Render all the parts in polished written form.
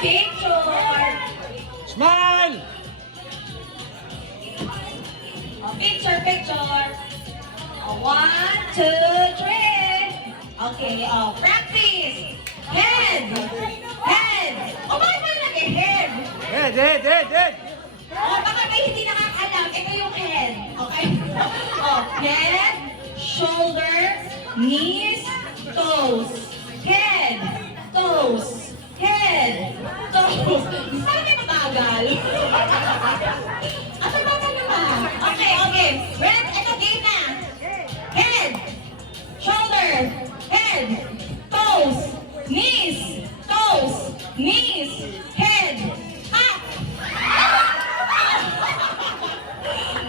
Picture. Smile! Picture, picture. 1, 2, 3. Okay, practice. Head. Head. Bakit ba lagi head? Head! Baka may hindi nakakalam. Ito yung head. Okay? Head, shoulder, knees, toes. Head, toes. Head, toes. Sana may mabagal. Ang bagal naman. Okay. Red, ito game na. Head, shoulder, head, toes, knees, head, up.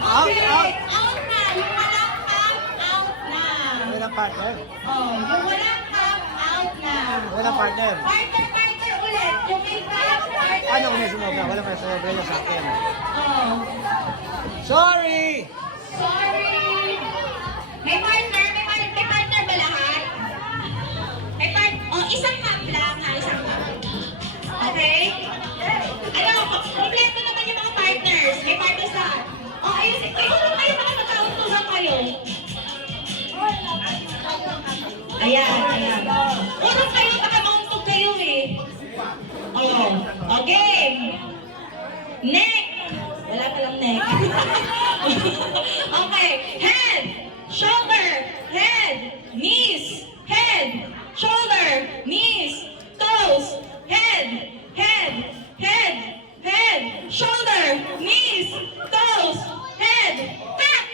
Okay, out na. Yung walang up, out na. Walang partner? Yung walang up, out na. Walang partner? Partner ulit. Yung may up, partner. Ano kung may sumobra? Walang may sumobra niya sa akin. Oh. Sorry! Sorry. May partner ba lahat? Isang cup lang ha, isang cup. Okay? Kompleto naman yung mga partners. May partners lahat. Ayun, kayo mga magkautusan kayo. Ayan. Unang kayo, baka mauntog kayo eh. Okay. Neck. Wala palang neck. Okay. Head, shoulder, head, knees, head, shoulder, knees, toes, head, shoulder, knees, toes, head, back.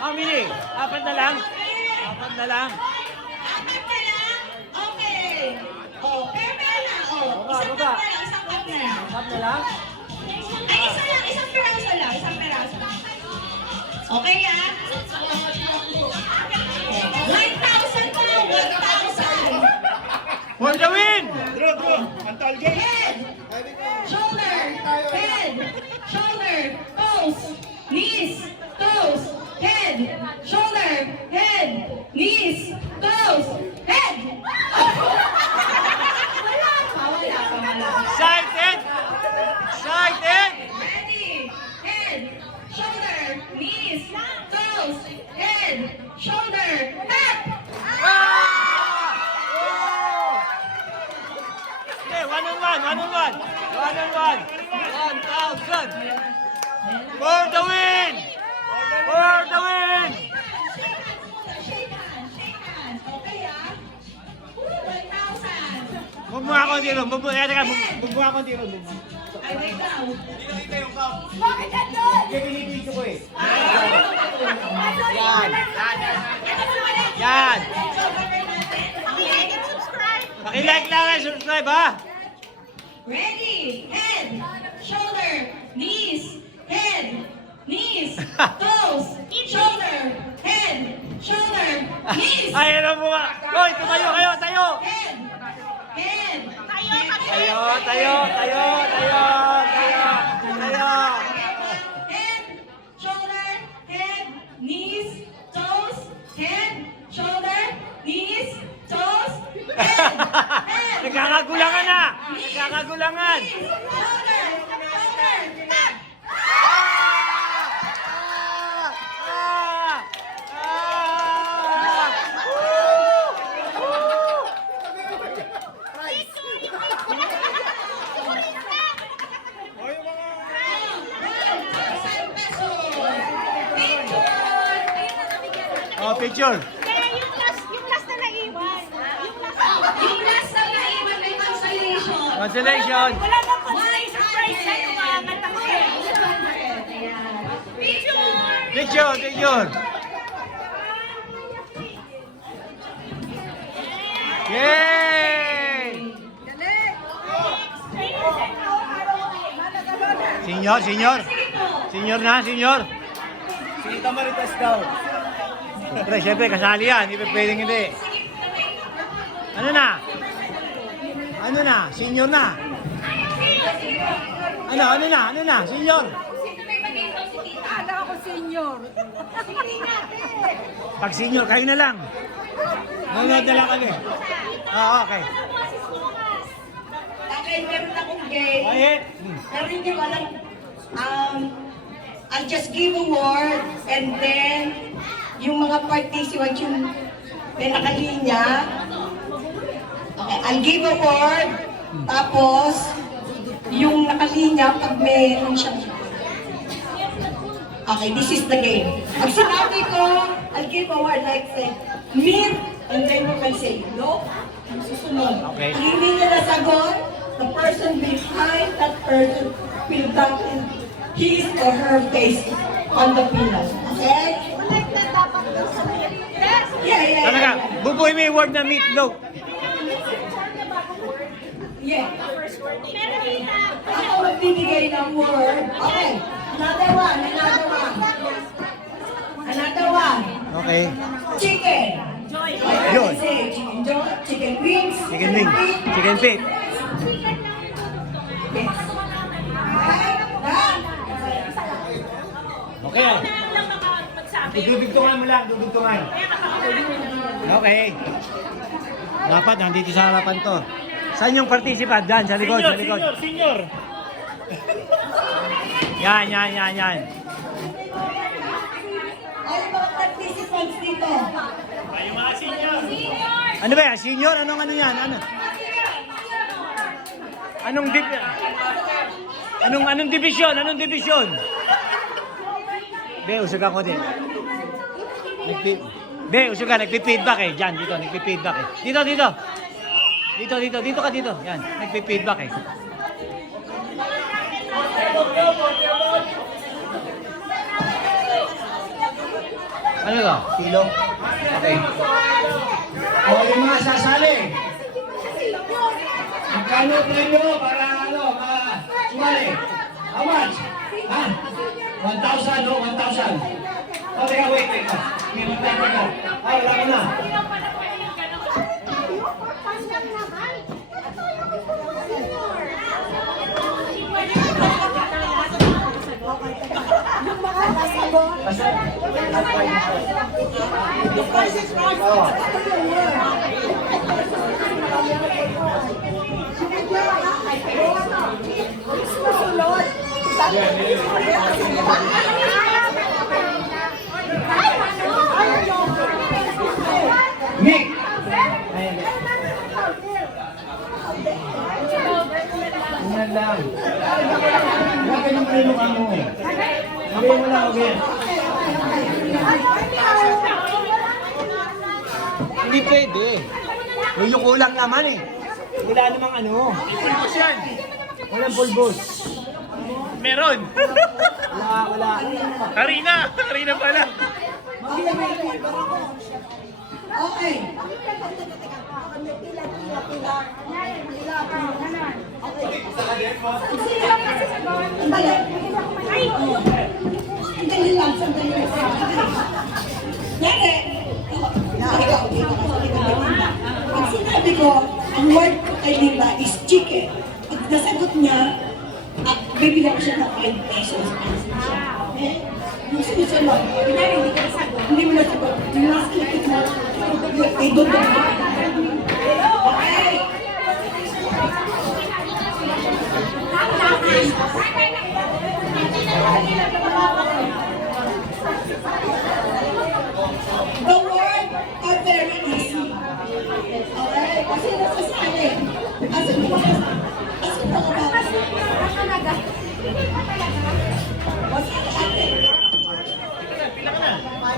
How many? Apat na lang? Apat na lang? Apat na lang? Okay. Pero na. Isang cup na lang, isang cup na lang. Apat na lang? Ay, isa lang, isang peraso lang. Okay, ah? 1,000 pa, 1,000. For the win! Head, shoulder, toes, knees, toes, head, shoulder, knees, toes, head. Wala pa. Excited! Ready, head, shoulder, knees, toes, head, shoulder, up. Okay, one on one. 1,000! For the win! Shake hands. Okay, ah? 1,000. Bumuha ko dito. Bumuha ko dito. Ay, wait lang. Pinipicture ko eh. Yan. Yan. Okay, subscribe. Paki-like lang at subscribe ha. Ready, head, shoulder, knees, toes, shoulder, head, shoulder, knees. Ay, ano mo nga. Hoy, tumayo kayo, tayo. Head. Tayo. Head, shoulder, head, knees, toes, head, shoulder, knees, toes, head. Nagkakagulangan na. Nagkakagulangan. Shoulder, back. Oh, picture. Kaya yung last na naiwan. Yung last na naiwan may cancellation. Consolation. Wala bang consolation prize sa mga kanta ko eh. Picture. Yay! Senior. Si Tamaritas daw. Siyempre, kasali yan. Hindi pwedeng hindi. Ano na? Senior na. Ano na? Senior. Sino may mag-ito si tita? Akala ko senior. senior. Pag senior, kayo na lang. Nanonood na lang kami. Oo, okay. Okay, meron akong game. Quiet. Pero hindi ko alam. I'll just give a word and then yung mga participants yung may nakalinya. Okay, I'll give a word. Tapos, yung nakalinya, pag mayroon siyang... Okay, this is the game. Pag sinabi ko, I'll give a word like say, meet, and then you can say, no. Susunod. Okay. Hindi niya nasagot, the person behind that person will dump in his or her face on the pillow. Okay? Yeah. Talaga, bubuhay mo yung word na meatloaf. Yeah. Ako magbibigay ng word. Okay. Another one. Okay. Chicken. Yun. Say chicken joy, chicken wings. Chicken wing. Chicken feet. Yes. Okay. Done. Okay. Dudugtungan mo lang, dudugtungan. Okay. Dapat nandito sa harapan to. Saan yung participant? Diyan, sa likod, sa likod. Senior. Yan. Ay, mga participants dito. Ay, yung mga senior. Ano ba yan? Senior? Anong ano yan? Ano? Anong division? Anong division? Be, usag ako din. Be, usag ka. Nagpi-feedback eh. Diyan, dito. Nagpi-feedback eh. Dito. Dito ka dito. Yan. Nagpi-feedback eh. Ano ka? Kilo? Okay. O, yung mga sasali. Magkano premyo para sumali? How much? Ha? 1,000, no? 1,000. O, teka, wait. May magtatag ka. Ay, wala ka na. Nick! Unan lang. Bakit yung preno ka mo? Sabihin mo lang, okay? Hindi pwede. Yung kulang naman eh. Wala namang ano. Pulbos yan. Walang pulbos. Meron. Wala. Harina pala. Okay. Sandali lang. Nere! Pag sinabi ko, ang word ko kay Linda is chicken. Pag nasagot niya, at bibigyan ko siya ng 5 pesos. Okay? Yung sinusunod, hindi mo nasagot. Yung last click mo, ay doon na. Okay? The word are very easy. Okay? Kasi nasasabi. Kasi mo ba?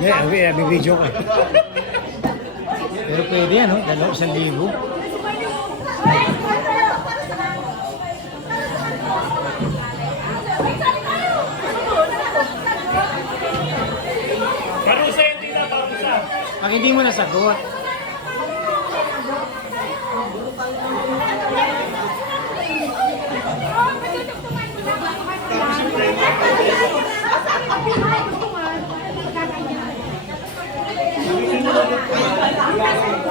Yeah, video ka. Pero pwede yan, no? 1,000. Parusa yan, tila. Parusa. Pag hindi mo nasagot,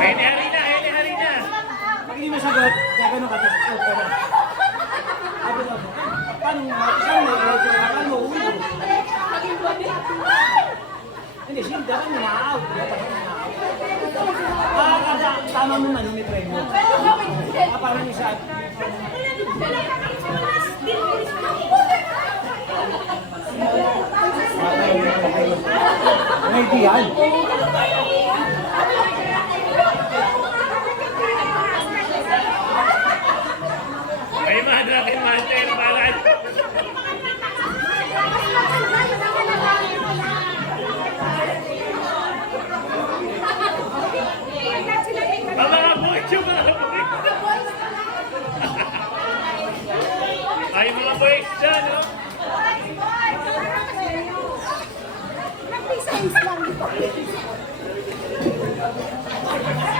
Hele, harina. pag hindi masagot, gagano ka, tapos out ka na. Paano mo? Isang may, akal mo, uwi mo. Hindi, siya dapat na-out. Tama mo man yung try mo. Parang isa. May diyan. May madra kay Master para. Mga buhay yung mga